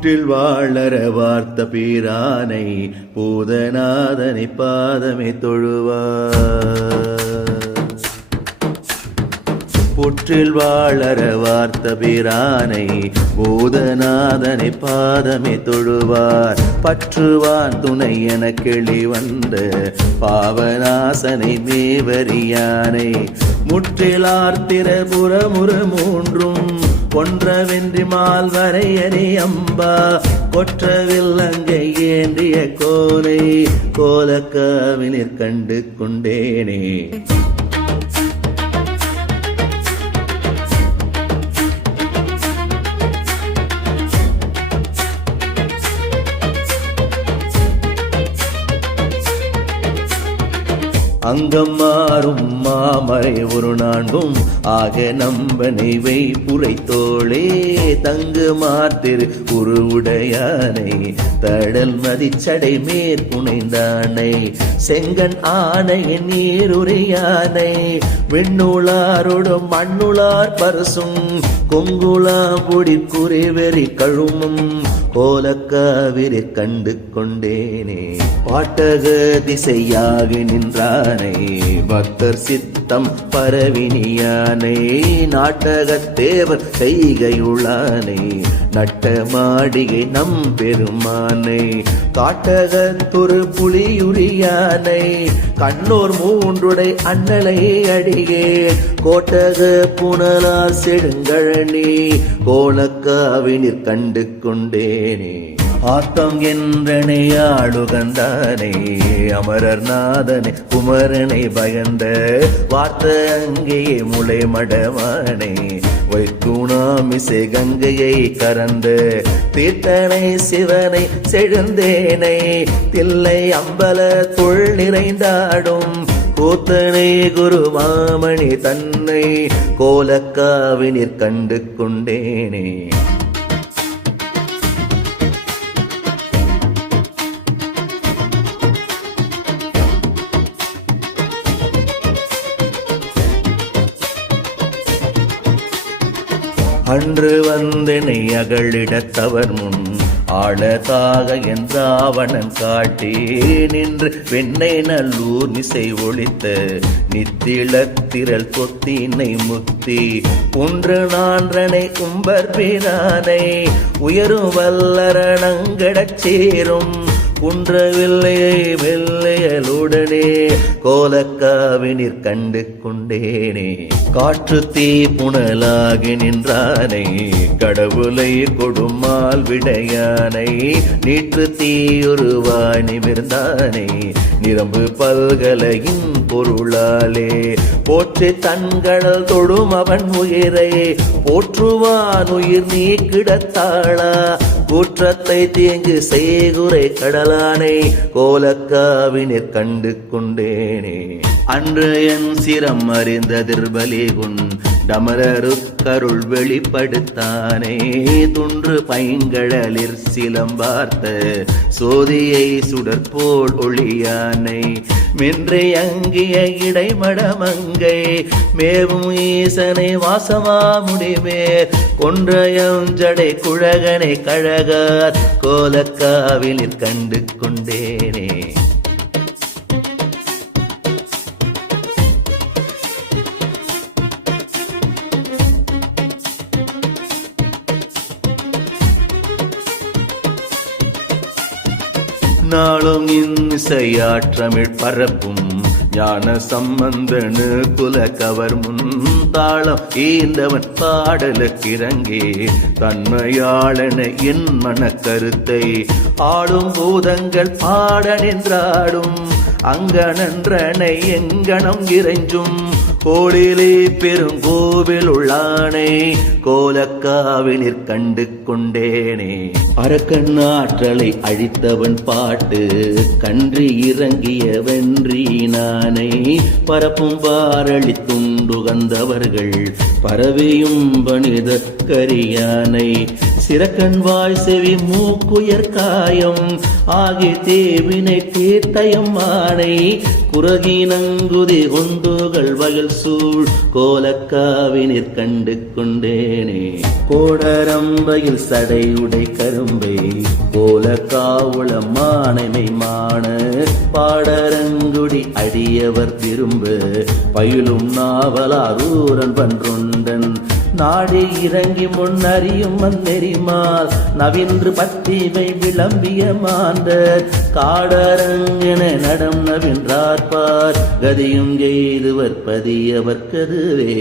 புற்றில் வாழற வார்த்த பீரானை பூதநாதனை பாதமே தொழுவார். புற்றில் வாழற வார்த்த பிரானை பூதநாதனை பாதமே தொழுவார். பற்றுவான் துணை என கிளி வந்த பாவநாசனை மேவரியானை முற்றிலார்த்திர புறமுற மூன்றும் ஒன்றவென்றி மால் வரையறி அம்பா கொற்றவில் அங்கே ஏந்திய கோலை கோலக்காவினிற் கண்டு கொண்டேனே. அங்கம் மாறும் மாமரை ஒரு நான்கும் ஆக நம்பனை வைப்புரை தோளே தங்கு மாத்திரு உருவுடையானை தடல் மதிச்சடை மேற்குணைந்தானை செங்கன் ஆணையின் நீருரையானை விண்ணுளாரோடும் மண்ணுளார் பரசும் கொங்குளாம்புடி குறிவெறி கழுமும் கோலக்காவிரி கண்டு கொண்டேனே. பாட்டக திசையாகி நின்றானை பக்தர் சித்தம் பரவினியானை நாட்டகத்தேவர் செய்கையுளானை நட்ட மாடிகை நம் பெருமானை காட்டகத்துரு புலியுரியானை கண்ணோர் மூன்றுடை அண்ணலை அடியே கோட்டக புனலார் செடுங்கழனி கோலக்காவினிற் கண்டு கொண்டேனே. ஆத்தம் என்றனை ஆடுகந்தானே அமரர் நாதனை குமரனை பயந்த வார்த்த அங்கேயே முளை மடவானே வைக்குணாமிசை கங்கையை கறந்த தீர்த்தனை சிவனை செழுந்தேனை தில்லை அம்பல தொல் நிறைந்தாடும் கூத்தனை குரு மாமணி தன்னை கோலக்காவினிற் கண்டு கொண்டேனே. அன்று வந்தனை அகழிடத்தவர் முன் ஆழதாக என்றாவணன் காட்டி நின்று வெண்ணை நல்லூர் மிசை ஒழித்த நித்திளத்திரல் கொத்தினை முத்தி ஒன்று நான்றனை கும்பர் பிரானை உயரும் வல்லரணங்கடச் சேரும் குன்றவில்லையை வெள்ளையலுடனே கோலக்காவினிற் கண்டு கொண்டேனே. காற்று தீ புனலாகி நின்றானை கடவுளை கொடுமால் விடையானை நீற்று தீயுருவாய் நிமிர்ந்தானை நிரம்பு பல்கலையின் பொருளாலே போற்றி தன்கடல் தொடும் அவன் உயிரை போற்றுவான் உயிர் நீ கிடத்தாளா கூற்றத்தை தீங்கு செய்குறை கடலானை கோலக்காவினிற் கண்டு கொண்டேனே. அன்று என் சிரம் அறிந்த திர்பலிகுன் டமரருக்கருள் வெளிப்படுத்தானே துன்று பைங்கடலிற் சிலம்பார்த்த சோதியை சுடற்போல் ஒளியானை மென்றை அங்கிய இடைமடமங்கை மேவும் ஈசனை வாசமா முடிமேற் கொன்றையம் ஜடை குழகனை கழகார் கோலக்காவினிற் கண்டு கொண்டேனே. நாளும் இசையாற்றமிழ் பரப்பும் ஞான சம்பந்தனு குல கவர் முன் தாளம் ஈந்தவன் பாடலுக்கிறங்கே தன்மையாளன என் மன கருத்தை ஆடும் பூதங்கள் பாட நின்றாடும் அங்கனன்றனை எங்கனம் இறைஞ்சும் கோடிலே பெருங்கோவில் உள்ளானை கோலக்காவினிற் கண்டு கொண்டேனே. அரக்கன் ஆற்றலை அழித்தவன் பாட்டு கன்றி இறங்கிய வென்றினானே யானை பரப்பும் பாரளி துண்டு கந்தவர்கள் பரவியும் பணித கரியானை சிறக்கண் வாய் செவி மூக்குயர் காயம் ஆகிய தேவினை தீர்த்தயம் ஆணை குறகினங்குதி கொண்டுகள் வயல் சூழ் கோலக்காவினிற் கண்டு கொண்டேனே கோடரம்பையில் சடையுடை கரும்பை கோலக்காவுள மானமை மான பாடரங்குடி அடியவர் திரும்ப பயிலும் நாவலாரூரன் பன்றொண்டன் நாடி இறங்கி முன்னறியும் நெறிமால் நவின்று பத்திவை விளம்பிய மாந்தர் காடரங்கென நடம் நவின்றார்பார் கதியும் எய்துவர் பதியவர்க்கதுவே